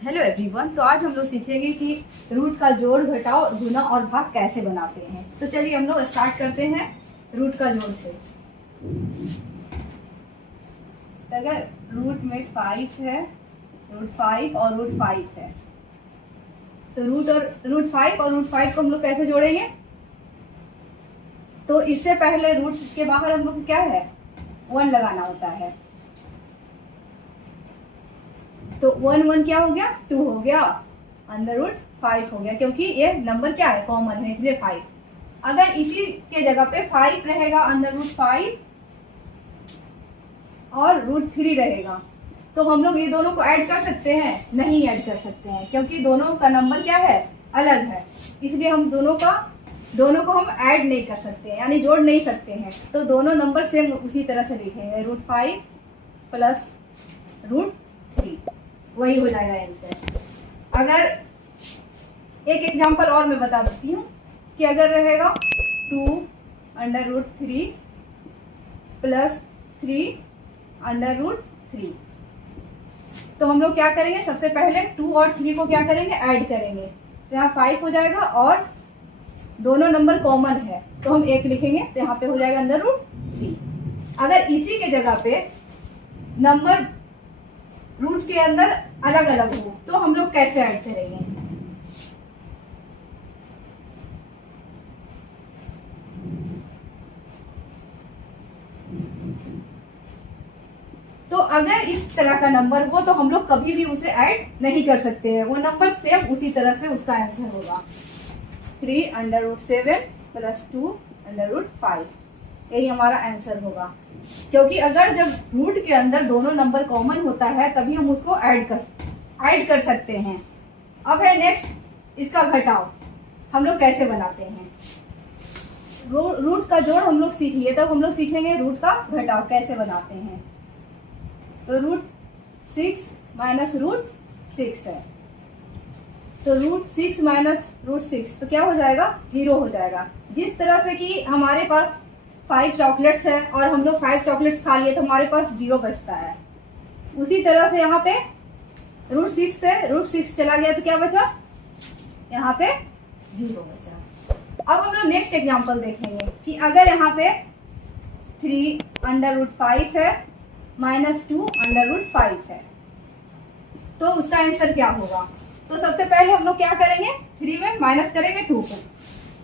Hello everyone. तो आज हम लोग सीखेंगे कि रूट का जोड़, घटाव, गुना और भाग कैसे बनाते हैं। तो चलिए हम लोग स्टार्ट करते हैं रूट का जोड़ से। अगर रूट में 5 है, रूट 5 और रूट 5 है, तो रूट 5 और रूट 5 को हम लोग कैसे जोड़ेंगे। तो इससे पहले रूट के बाहर हम लोग को क्या है, 1 लगाना होता है। तो 1 1 क्या हो गया, 2 हो गया, अंडर रूट 5 हो गया, क्योंकि ये नंबर क्या है, कॉमन है, इसलिए 5। अगर इसी के जगह पे 5 रहेगा, अंडर रूट 5 और रूट 3 रहेगा, तो हम लोग ये दोनों को ऐड कर सकते हैं? नहीं ऐड कर सकते हैं, क्योंकि दोनों का नंबर क्या है, अलग है। इसलिए हम दोनों को हम ऐड नहीं कर सकते, यानी जोड़ नहीं सकते हैं। तो दोनों नंबर सेम उसी तरह से लिखेंगे, रूट 5 प्लस रूट 3, वही हो जाएगा आंसर। अगर एक एग्जांपल और मैं बता देती हूँ कि अगर रहेगा 2 under root 3 plus 3 under root 3, तो हम लोग क्या करेंगे, सबसे पहले 2 और 3 को क्या करेंगे, ऐड करेंगे। तो यहाँ 5 हो जाएगा और दोनों नंबर कॉमन है, तो हम 1 लिखेंगे, तो यहाँ पे हो जाएगा अंडर रूट 3। अगर इसी के जगह पे नंबर रूट के अंदर अलग अलग हो, तो हम लोग कैसे ऐड करेंगे। तो अगर इस तरह का नंबर हो तो हम लोग कभी भी उसे ऐड नहीं कर सकते हैं, वो नंबर सेम उसी तरह से उसका आंसर होगा। 3 under root 7 plus 2 under root 5, यही हमारा आंसर होगा। क्योंकि अगर जब रूट के अंदर दोनों नंबर कॉमन होता है तभी हम उसको ऐड कर सकते हैं। अब है नेक्स्ट इसका घटाव, हम लोग कैसे बनाते हैं। रूट का जोड़ हम लोग सीख लिए, तब हम लोग सीखेंगे रूट का घटाव कैसे बनाते हैं। तो रूट 6 माइनस रूट 6 है, तो रूट 6 माइनस रूट 6 तो क्या हो जाएगा, 0 हो जाएगा। जिस तरह से कि हमारे पास 5 चॉकलेट्स है और हम लोग 5 चॉकलेट्स खा लिए तो हमारे पास 0 बचता है, उसी तरह से यहाँ पे रूट 6 से रूट 6 चला गया तो क्या बचा, यहाँ पे 0 बचा। अब हम लोग नेक्स्ट एग्जांपल देखेंगे कि अगर यहाँ पे 3 अंडर रूट 5 है माइनस 2 अंडर रूट 5 है, तो उसका आंसर क्या होगा। तो सबसे पहले हम लोग क्या करेंगे, 3 में माइनस करेंगे 2 को,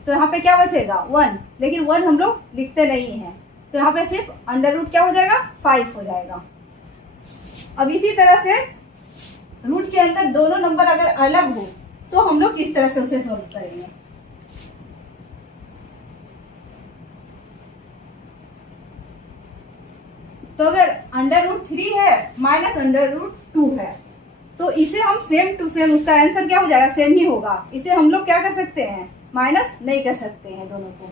तो यहाँ पे क्या बचेगा 1, लेकिन 1 हम लोग लिखते नहीं हैं, तो यहाँ पे सिर्फ अंडर रूट क्या हो जाएगा, 5 हो जाएगा। अब इसी तरह से रूट के अंदर दोनों नंबर अगर अलग हो तो हम लोग किस तरह से उसे सोल्व करेंगे। तो अगर अंडर रूट 3 है माइनस अंडर रूट 2 है, तो इसे हम सेम टू सेम, उसका आंसर क्या हो जाएगा, सेम ही होगा। इसे हम लोग क्या कर सकते हैं, माइनस नहीं कर सकते हैं दोनों को।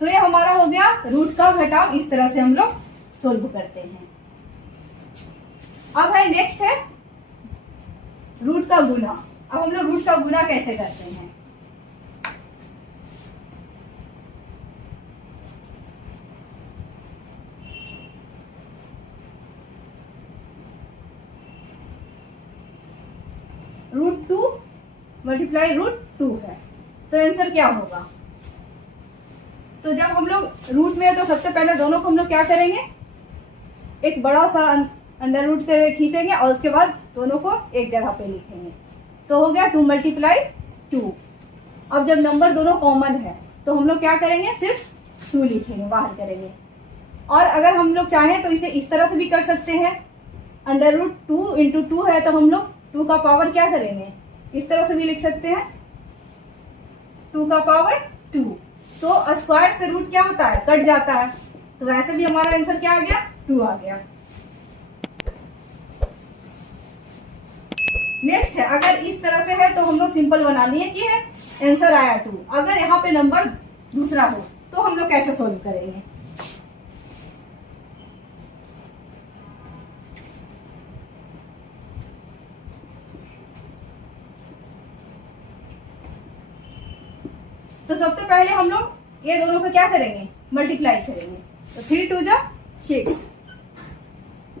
तो ये हमारा हो गया रूट का घटाव, इस तरह से हम लोग सोल्व करते हैं। अब है नेक्स्ट है रूट का गुना। अब हम लोग रूट का गुना कैसे करते हैं। रूट 2 मल्टीप्लाई रूट 2 है, तो आंसर क्या होगा। तो जब हम लोग रूट में है तो सबसे पहले दोनों को हम लोग क्या करेंगे, एक बड़ा सा अंडर रूट के खींचेंगे और उसके बाद दोनों को एक जगह पे लिखेंगे, तो हो गया 2 मल्टीप्लाई 2। अब जब नंबर दोनों कॉमन है तो हम लोग क्या करेंगे, सिर्फ 2 लिखेंगे, बाहर करेंगे। और अगर हम लोग चाहें तो इसे इस तरह से भी कर सकते हैं, अंडर रूट 2 इंटू 2 है तो हम लोग 2 का पावर क्या करेंगे, इस तरह से भी लिख सकते हैं, 2 का पावर 2। तो स्क्वायर से रूट क्या होता है, कट जाता है, तो वैसे भी हमारा आंसर क्या आ गया, 2 आ गया। नेक्स्ट है, अगर इस तरह से है तो हम लोग सिंपल बना लिए कि है आंसर आया 2। अगर यहाँ पे नंबर दूसरा हो तो हम लोग कैसे सोल्व करेंगे। तो सबसे पहले हम लोग ये दोनों को क्या करेंगे, मल्टीप्लाई करेंगे, तो 3 2 जा 6।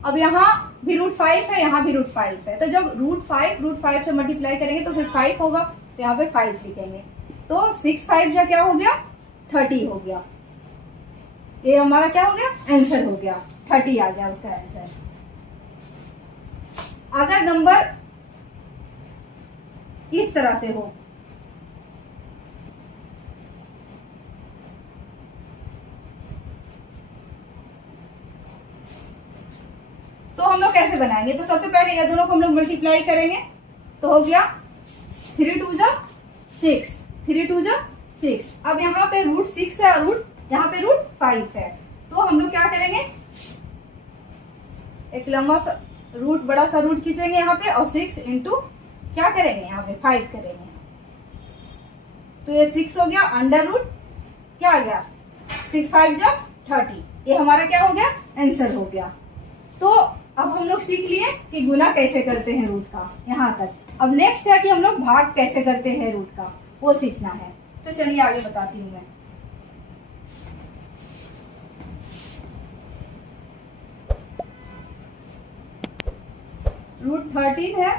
अब यहाँ भी √5 है, यहाँ भी √5 है, तो जब √5 से मल्टीप्लाई करेंगे तो सिर्फ 5 होगा, तो यहाँ पे 5 लिखेंगे। तो 6 5 जा क्या हो गया, 30 हो गया। ये हमारा क्या हो गया, आंसर हो गया, 30 आ गया उसका आंसर। अगर नंबर इस तरह से हो, तो हम लोग कैसे बनाएंगे? तो सबसे पहले ये दोनों को हम लोग मल्टीप्लाई करेंगे, तो हो गया 3 2 जा 6, 3 2 जा 6। अब यहाँ पे √6 है और यहाँ पे √5 है, तो हम लोग क्या करेंगे, एक लंबा सा रूट, बड़ा सा रूट खींचेंगे यहाँ पे, और 6 इंटू क्या करेंगे, यहाँ पे 5 करेंगे। तो ये 6 हो गया, अंडर रूट क्या आ गया, 6 5 जा 30, ये हमारा क्या हो गया, आंसर हो गया। तो अब हम लोग सीख लिए कि गुना कैसे करते हैं रूट का, यहाँ तक। अब नेक्स्ट है कि हम लोग भाग कैसे करते हैं रूट का, वो सीखना है। तो चलिए आगे बताती हूँ मैं। √13 है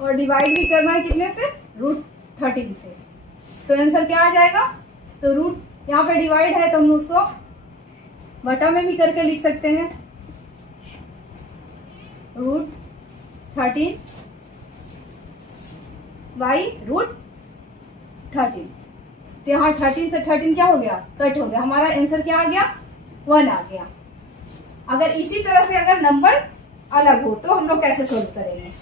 और डिवाइड भी करना है कितने से, √13 से, तो आंसर क्या आ जाएगा। तो रूट यहाँ पे डिवाइड है तो हम उसको बटा में भी करके लिख सकते हैं, √13 बाई √13। तो यहाँ 13 से 13 क्या हो गया, कट हो गया, हमारा आंसर क्या आ गया, 1 आ गया। अगर इसी तरह से अगर नंबर अलग हो तो हम लोग कैसे सोल्व करेंगे।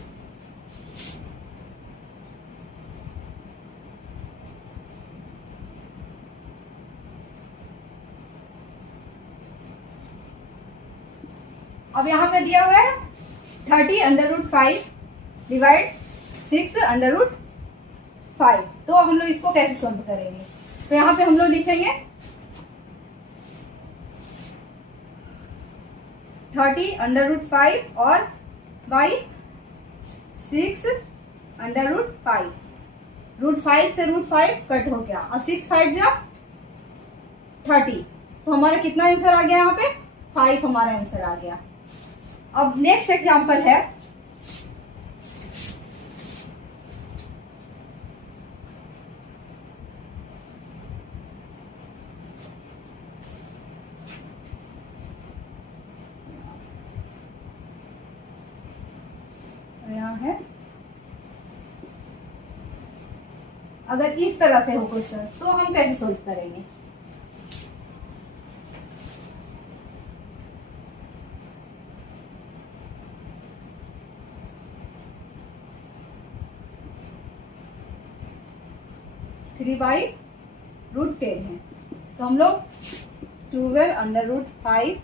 अब यहाँ पे दिया हुआ है 30 √5 डिवाइड 6 √5, तो हम लोग इसको कैसे सोल्व करेंगे। तो यहाँ पे हम लोग लिखेंगे 30 √5 और बाई 6 √5, √5 से √5 कट हो गया, और 6 5 जा 30, तो हमारा कितना आंसर आ गया, यहाँ पे 5 हमारा आंसर आ गया। अब नेक्स्ट एग्जांपल है, यहाँ है, अगर इस तरह से हो क्वेश्चन तो हम कैसे सोल्व करेंगे। √10 है, तो हम लोग 12 √5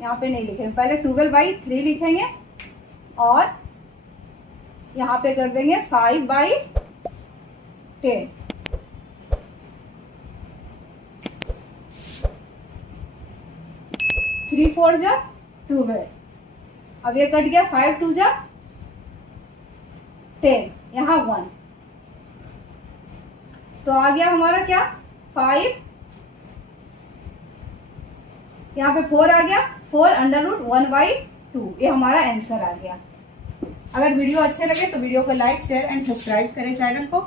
यहाँ पे नहीं लिखेंगे, पहले 12/3 लिखेंगे और यहाँ पे कर देंगे 5/10। 3 4 जा 12, अब ये कट गया, 5 2 जा 10, यहाँ 1, तो आ गया हमारा क्या 5, यहाँ पे 4 आ गया, 4 √1/2, ये हमारा आंसर आ गया। अगर वीडियो अच्छे लगे तो वीडियो को लाइक शेयर एंड सब्सक्राइब करें चैनल को।